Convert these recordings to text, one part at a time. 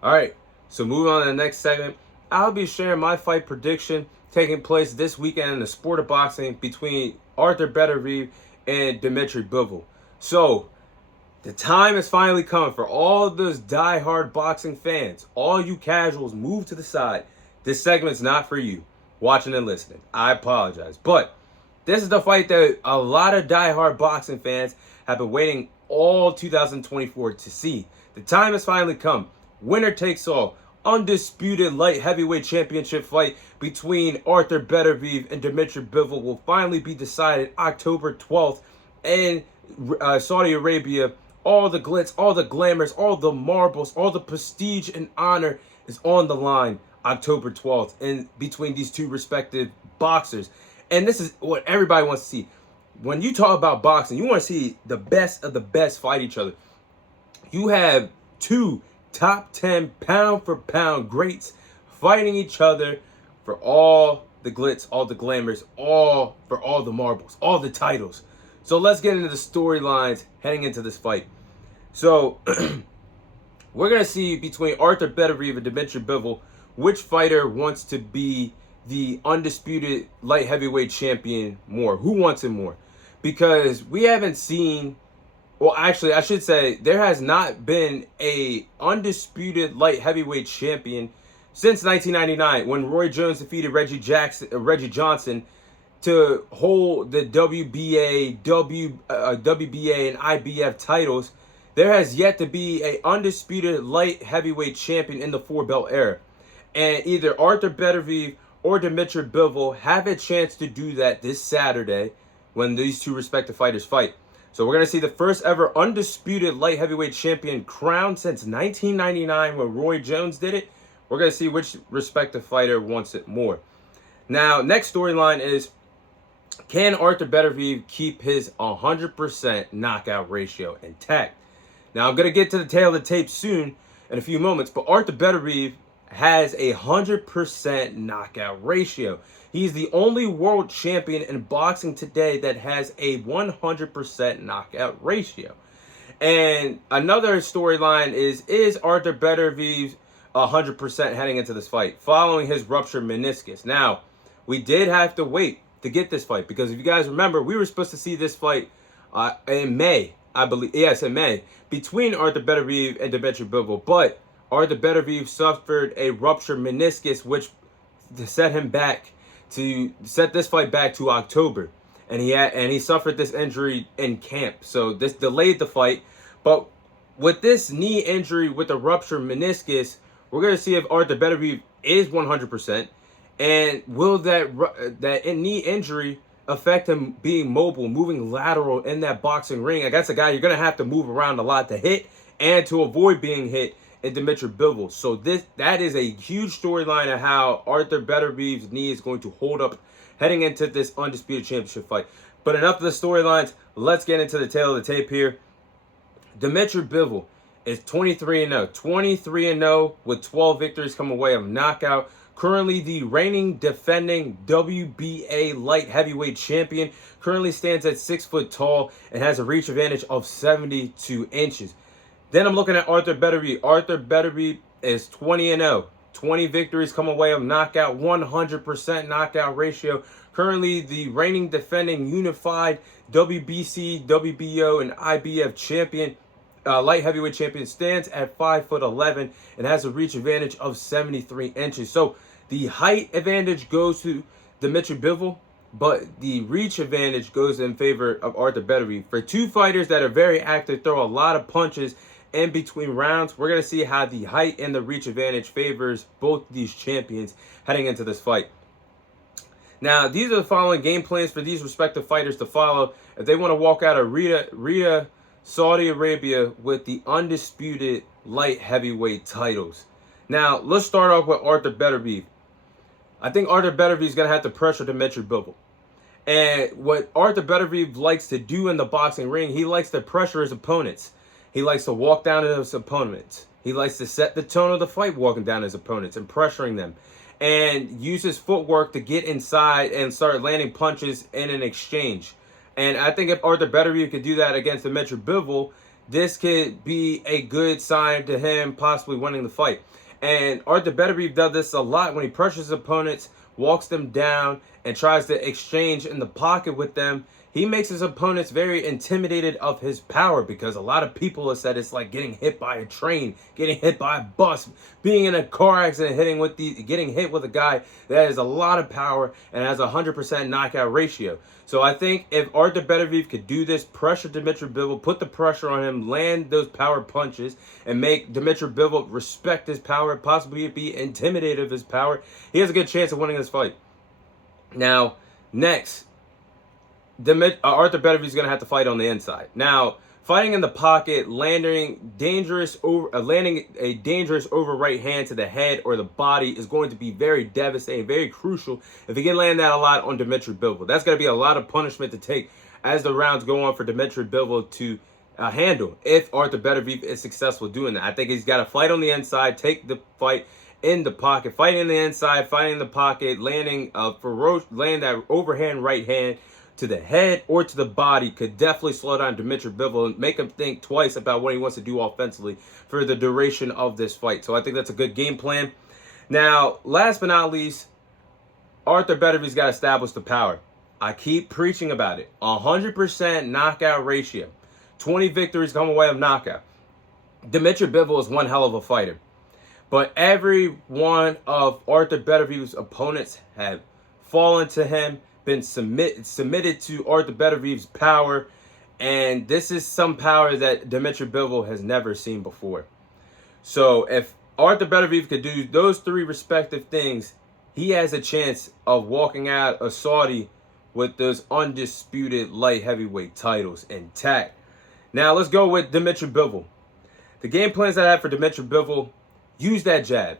All right, so moving on to the next segment, I'll be sharing my fight prediction taking place this weekend in the sport of boxing between Artur Beterbiev and Dmitry Bivol. So, the time has finally come for all those die-hard boxing fans. All you casuals, move to the side. This segment's not for you, watching and listening. I apologize. But this is the fight that a lot of die-hard boxing fans have been waiting all 2024 to see. The time has finally come. Winner takes all. Undisputed light heavyweight championship fight between Artur Beterbiev and Dmitry Bivol will finally be decided October 12th in Saudi Arabia. All the glitz, all the glamours, all the marbles, all the prestige and honor is on the line October 12th in between these two respective boxers. And this is what everybody wants to see. When you talk about boxing, you want to see the best of the best fight each other. You have two top 10 pound for pound greats fighting each other for all the glitz, all the glamours, all for all the marbles, all the titles. So let's get into the storylines heading into this fight. So we're going to see between Artur Beterbiev and Dmitry Bivol which fighter wants to be the undisputed light heavyweight champion more. Who wants it more? Because we haven't seen, well, actually, I should say there has not been a undisputed light heavyweight champion since 1999 when Roy Jones defeated Reggie Johnson to hold the WBA, WBA, and IBF titles. There has yet to be a undisputed light heavyweight champion in the four belt era, and either Artur Beterbiev or Dmitry Bivol have a chance to do that this Saturday when these two respective fighters fight. So we're going to see the first ever undisputed light heavyweight champion crowned since 1999 when Roy Jones did it. We're going to see which respective fighter wants it more. Now, next storyline is, can Artur Beterbiev keep his 100% knockout ratio intact? Now, I'm going to get to the tail of the tape soon in a few moments, but Artur Beterbiev has a 100% knockout ratio. He's the only world champion in boxing today that has a 100% knockout ratio. And another storyline is Artur Beterbiev 100% heading into this fight following his ruptured meniscus? Now, we did have to wait to get this fight because if you guys remember, we were supposed to see this fight in May, I believe. Yes, in May, between Artur Beterbiev and Dmitry Bivol, but Artur Beterbiev suffered a ruptured meniscus, which set this fight back to October, and he suffered this injury in camp, so this delayed the fight. But with this knee injury, with the ruptured meniscus, we're gonna see if Artur Beterbiev is 100%, and will that knee injury affect him being mobile, moving lateral in that boxing ring? I guess a guy you're gonna have to move around a lot to hit and to avoid being hit in Dmitry Bivol. So that is a huge storyline of how Artur Beterbiev's knee is going to hold up heading into this undisputed championship fight. But enough of the storylines. Let's get into the tail of the tape here. Dmitry Bivol is 23-0. 23-0 with 12 victories come away of knockout. Currently the reigning defending WBA light heavyweight champion. Currently stands at 6 foot tall and has a reach advantage of 72 inches. Then I'm looking at Artur Beterbiev. Artur Beterbiev is 20-0. 20 victories come away of knockout, 100% knockout ratio. Currently the reigning defending unified WBC, WBO, and IBF champion, light heavyweight champion, stands at 5'11" and has a reach advantage of 73 inches. So the height advantage goes to Dmitry Bivol, but the reach advantage goes in favor of Artur Beterbiev. For two fighters that are very active, throw a lot of punches in between rounds, we're going to see how the height and the reach advantage favors both these champions heading into this fight. Now, these are the following game plans for these respective fighters to follow if they want to walk out of Riyadh, Saudi Arabia with the undisputed light heavyweight titles. Now, let's start off with Artur Beterbiev. I think Artur Beterbiev is going to have to pressure Dmitry Bivol. And what Artur Beterbiev likes to do in the boxing ring, he likes to pressure his opponents. He likes to walk down to his opponents. He likes to set the tone of the fight walking down his opponents and pressuring them. And use his footwork to get inside and start landing punches in an exchange. And I think if Artur Beterbiev could do that against Dmitry Bivol, this could be a good sign to him possibly winning the fight. And Artur Beterbiev does this a lot when he pressures his opponents, walks them down, and tries to exchange in the pocket with them. He makes his opponents very intimidated of his power, because a lot of people have said it's like getting hit by a train, getting hit by a bus, being in a car accident, getting hit with a guy that has a lot of power and has a 100% knockout ratio. So I think if Artur Beterbiev could do this, pressure Dmitry Bivol, put the pressure on him, land those power punches, and make Dmitry Bivol respect his power, possibly be intimidated of his power, he has a good chance of winning this fight. Now, next, Artur Beterbiev is going to have to fight on the inside. Now, fighting in the pocket, landing a dangerous over right hand to the head or the body is going to be very devastating, very crucial if he can land that a lot on Dmitry Bivol. That's going to be a lot of punishment to take as the rounds go on for Dmitry Bivol to handle if Artur Beterbiev is successful doing that. I think he's got to fight on the inside, take the fight in the pocket, fighting in the inside, fighting in the pocket, landing that overhand right hand to the head or to the body could definitely slow down Dmitry Bivol and make him think twice about what he wants to do offensively for the duration of this fight. So I think that's a good game plan. Now, last but not least, Artur Beterbiev's got to establish the power. I keep preaching about it. 100% knockout ratio. 20 victories come away with knockout. Dmitry Bivol is one hell of a fighter. But every one of Artur Beterbiev's opponents have fallen to him, been submitted to Artur Beterbiev's power, and this is some power that Dmitry Bivol has never seen before. So if Artur Beterbiev could do those three respective things, he has a chance of walking out of Saudi with those undisputed light heavyweight titles intact. Now let's go with Dmitry Bivol. The game plans that I have for Dmitry Bivol: use that jab.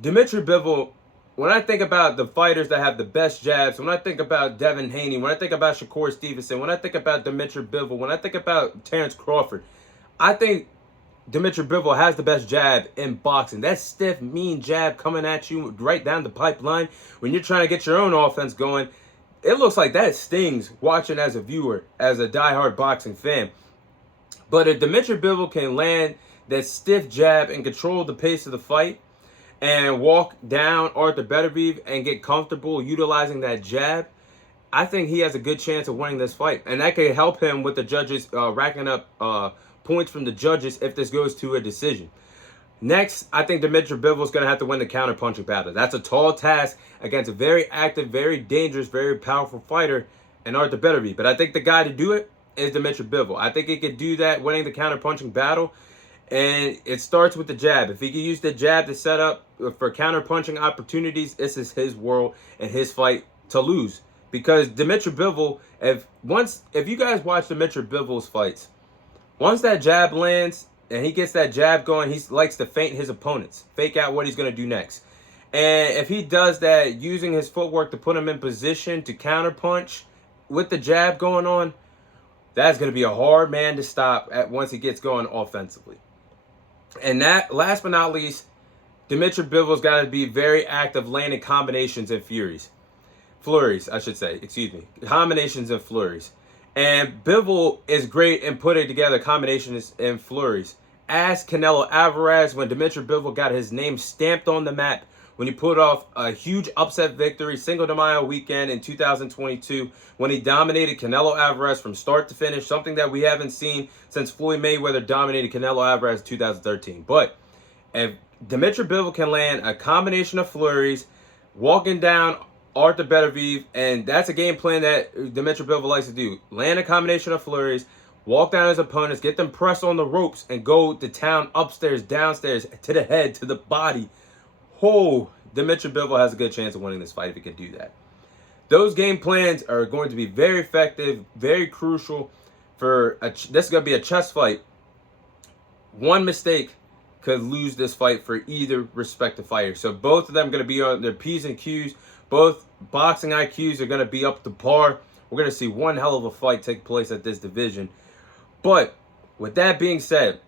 Dmitry Bivol, when I think about the fighters that have the best jabs, when I think about Devin Haney, when I think about Shakur Stevenson, when I think about Dmitry Bivol, when I think about Terrence Crawford, I think Dmitry Bivol has the best jab in boxing. That stiff, mean jab coming at you right down the pipeline when you're trying to get your own offense going. It looks like that stings watching as a viewer, as a diehard boxing fan. But if Dmitry Bivol can land that stiff jab and control the pace of the fight and walk down Artur Beterbiev and get comfortable utilizing that jab, I think he has a good chance of winning this fight. And that could help him with the judges racking up points from the judges if this goes to a decision. Next, I think Dmitry Bivol is going to have to win the counter-punching battle. That's a tall task against a very active, very dangerous, very powerful fighter in Artur Beterbiev. But I think the guy to do it is Dmitry Bivol. I think he could do that, winning the counter-punching battle. And it starts with the jab. If he can use the jab to set up for counter-punching opportunities, this is his world and his fight to lose. Because Dmitry Bivol, if you guys watch Dmitry Bivol's fights, once that jab lands and he gets that jab going, he likes to feint his opponents, fake out what he's going to do next. And if he does that using his footwork to put him in position to counter-punch with the jab going on, that's going to be a hard man to stop once he gets going offensively. And that, last but not least, Dmitry Bivol's got to be very active, landing combinations and flurries, I should say, combinations and flurries. And Bivol is great in putting together combinations and flurries. Ask Canelo Alvarez when Dmitry Bivol got his name stamped on the map when he pulled off a huge upset victory Cinco de Mayo weekend in 2022 when he dominated Canelo Alvarez from start to finish, something that we haven't seen since Floyd Mayweather dominated Canelo Alvarez in 2013. But if Dmitry Bivol can land a combination of flurries, walking down Artur Beterbiev, and that's a game plan that Dmitry Bivol likes to do. Land a combination of flurries, walk down his opponents, get them pressed on the ropes, and go to town, upstairs, downstairs, to the head, to the body. Oh, Dmitry Bivol has a good chance of winning this fight if he can do that. Those game plans are going to be very effective, very crucial for this is going to be a chess fight. One mistake could lose this fight for either respective fighter. So both of them are going to be on their P's and Q's. Both boxing IQs are going to be up to par. We're going to see one hell of a fight take place at this division. But with that being said,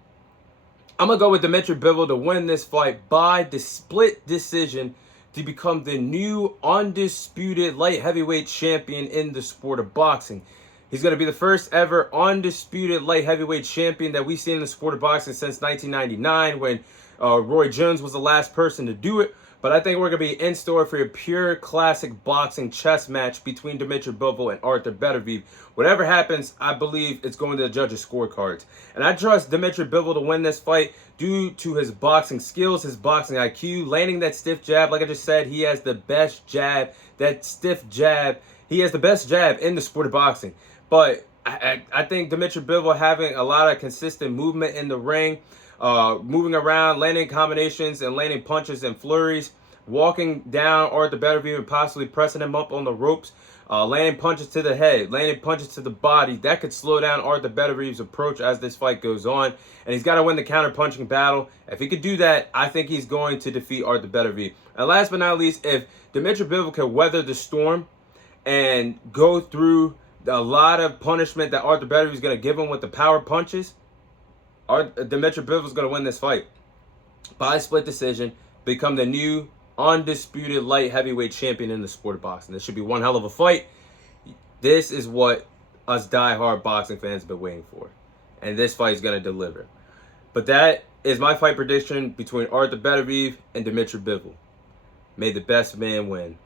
I'm going to go with Dmitry Bivol to win this fight by the split decision to become the new undisputed light heavyweight champion in the sport of boxing. He's going to be the first ever undisputed light heavyweight champion that we've seen in the sport of boxing since 1999, when Roy Jones was the last person to do it. But I think we're going to be in store for a pure classic boxing chess match between Dmitry Bivol and Artur Beterbiev. Whatever happens, I believe it's going to the judges' scorecards. And I trust Dmitry Bivol to win this fight due to his boxing skills, his boxing IQ, landing that stiff jab. Like I just said, he has the best jab, that stiff jab. He has the best jab in the sport of boxing. But I think Dmitry Bivol having a lot of consistent movement in the ring, moving around, landing combinations and landing punches and flurries, walking down Artur Beterbiev and possibly pressing him up on the ropes, landing punches to the head, landing punches to the body. That could slow down Artur Beterbiev's approach as this fight goes on. And he's got to win the counter-punching battle. If he could do that, I think he's going to defeat Artur Beterbiev. And last but not least, if Dmitry Bivol can weather the storm and go through a lot of punishment that Artur Beterbiev is going to give him with the power punches, Dmitry Bivol is going to win this fight by split decision, become the new undisputed light heavyweight champion in the sport of boxing. This should be one hell of a fight. This is what us diehard boxing fans have been waiting for, and this fight is going to deliver. But that is my fight prediction between Artur Beterbiev and Dmitry Bivol. May the best man win.